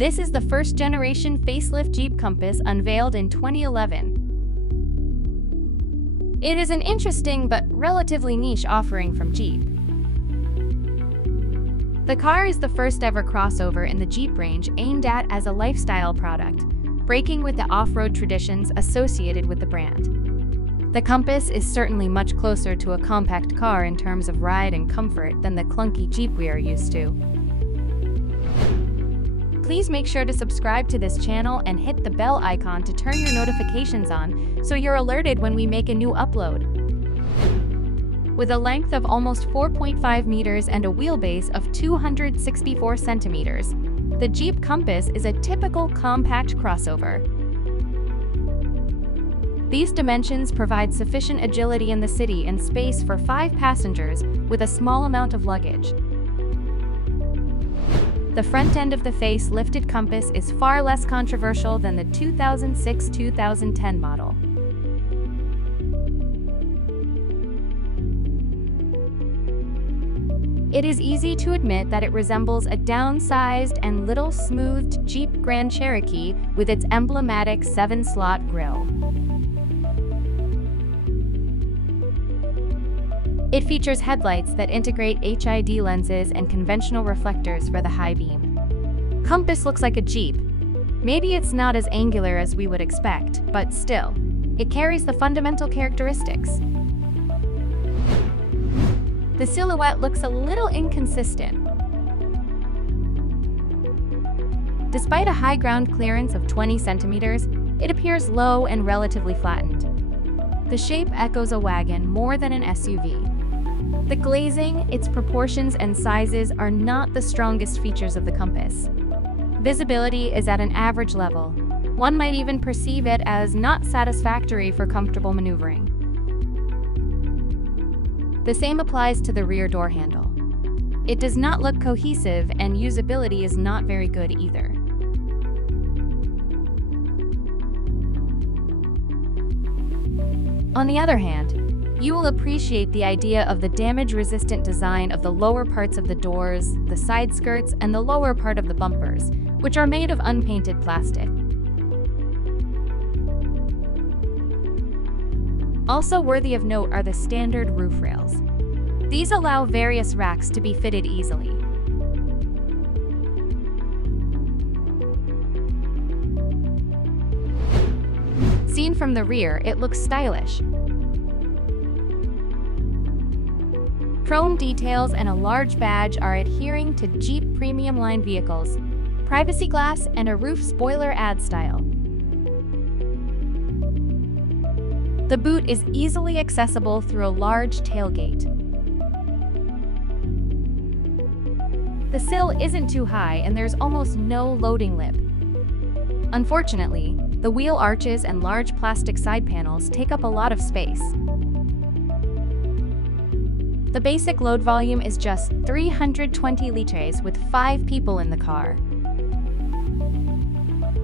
This is the first-generation facelift Jeep Compass unveiled in 2011. It is an interesting but relatively niche offering from Jeep. The car is the first-ever crossover in the Jeep range aimed at as a lifestyle product, breaking with the off-road traditions associated with the brand. The Compass is certainly much closer to a compact car in terms of ride and comfort than the clunky Jeep we are used to. Please make sure to subscribe to this channel and hit the bell icon to turn your notifications on so you're alerted when we make a new upload. With a length of almost 4.5 meters and a wheelbase of 264 centimeters, the Jeep Compass is a typical compact crossover. These dimensions provide sufficient agility in the city and space for 5 passengers with a small amount of luggage. The front end of the face-lifted Compass is far less controversial than the 2006-2010 model. It is easy to admit that it resembles a downsized and little smoothed Jeep Grand Cherokee with its emblematic 7-slot grille. It features headlights that integrate HID lenses and conventional reflectors for the high beam. Compass looks like a Jeep. Maybe it's not as angular as we would expect, but still, it carries the fundamental characteristics. The silhouette looks a little inconsistent. Despite a high ground clearance of 20 centimeters, it appears low and relatively flattened. The shape echoes a wagon more than an SUV. The glazing, its proportions and sizes are not the strongest features of the Compass. Visibility is at an average level. One might even perceive it as not satisfactory for comfortable maneuvering. The same applies to the rear door handle. It does not look cohesive, and usability is not very good either. On the other hand, you will appreciate the idea of the damage-resistant design of the lower parts of the doors, the side skirts, and the lower part of the bumpers, which are made of unpainted plastic. Also worthy of note are the standard roof rails. These allow various racks to be fitted easily. Seen from the rear, it looks stylish. Chrome details and a large badge are adhering to Jeep premium line vehicles. Privacy glass and a roof spoiler add style. The boot is easily accessible through a large tailgate. The sill isn't too high and there's almost no loading lip. Unfortunately, the wheel arches and large plastic side panels take up a lot of space. The basic load volume is just 320 liters with 5 people in the car,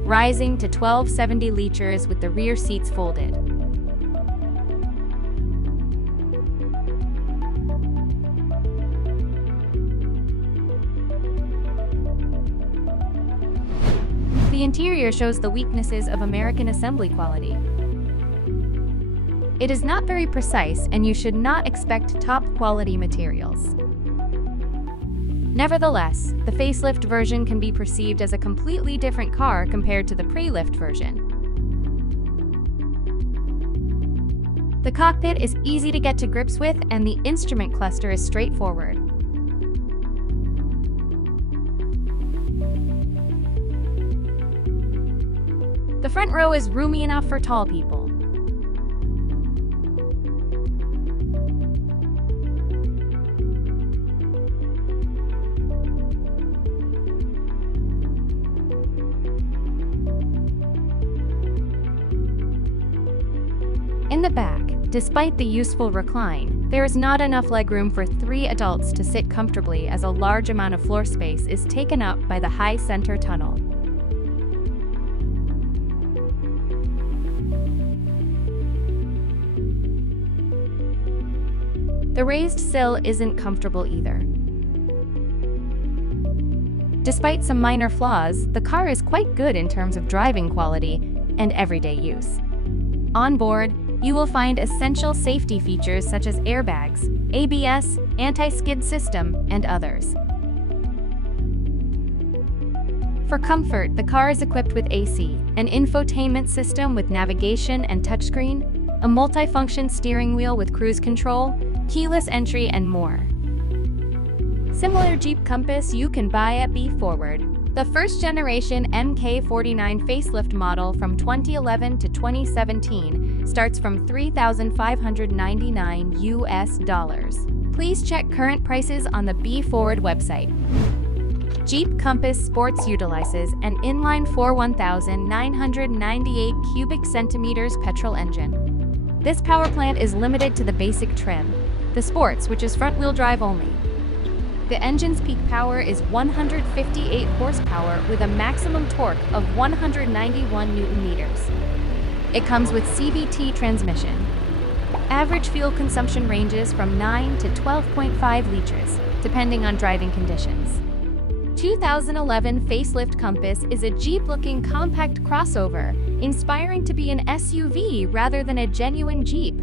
rising to 1270 liters with the rear seats folded. The interior shows the weaknesses of American assembly quality. It is not very precise, and you should not expect top-quality materials. Nevertheless, the facelift version can be perceived as a completely different car compared to the pre-lift version. The cockpit is easy to get to grips with, and the instrument cluster is straightforward. The front row is roomy enough for tall people. In the back, despite the useful recline, there is not enough legroom for 3 adults to sit comfortably, as a large amount of floor space is taken up by the high center tunnel. The raised sill isn't comfortable either. Despite some minor flaws, the car is quite good in terms of driving quality and everyday use. On board, you will find essential safety features such as airbags, ABS, anti-skid system, and others. For comfort, the car is equipped with AC, an infotainment system with navigation and touchscreen, a multifunction steering wheel with cruise control, keyless entry, and more. Similar Jeep Compass you can buy at B-Forward. The first-generation MK49 facelift model from 2011 to 2017 starts from $3,599. Please check current prices on the B-Forward website. Jeep Compass Sports utilizes an inline-4 1,998 cubic centimeters petrol engine. This power plant is limited to the basic trim, the Sports, which is front-wheel drive only. The engine's peak power is 158 horsepower with a maximum torque of 191 Newton-meters. It comes with CVT transmission. Average fuel consumption ranges from 9 to 12.5 liters, depending on driving conditions. 2011 facelift Compass is a Jeep-looking compact crossover, inspiring to be an SUV rather than a genuine Jeep.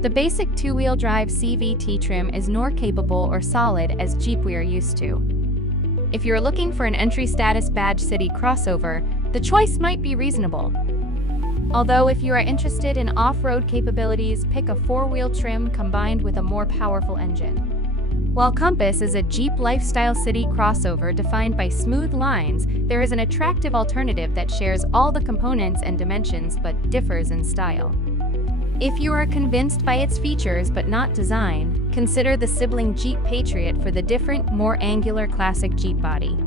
The basic two-wheel drive CVT trim is nor capable or solid as Jeep we are used to. If you're looking for an entry-status badge city crossover, the choice might be reasonable. Although if you are interested in off-road capabilities, pick a four-wheel trim combined with a more powerful engine. While Compass is a Jeep lifestyle city crossover defined by smooth lines, there is an attractive alternative that shares all the components and dimensions but differs in style. If you are convinced by its features but not design, consider the sibling Jeep Patriot for the different, more angular classic Jeep body.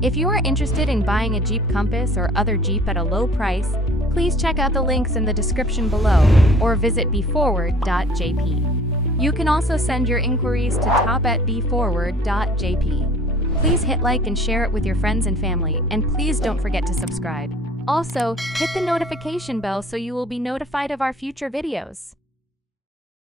If you are interested in buying a Jeep Compass or other Jeep at a low price, please check out the links in the description below or visit bforward.jp. You can also send your inquiries to top@bforward.jp. Please hit like and share it with your friends and family, and please don't forget to subscribe. Also, hit the notification bell so you will be notified of our future videos.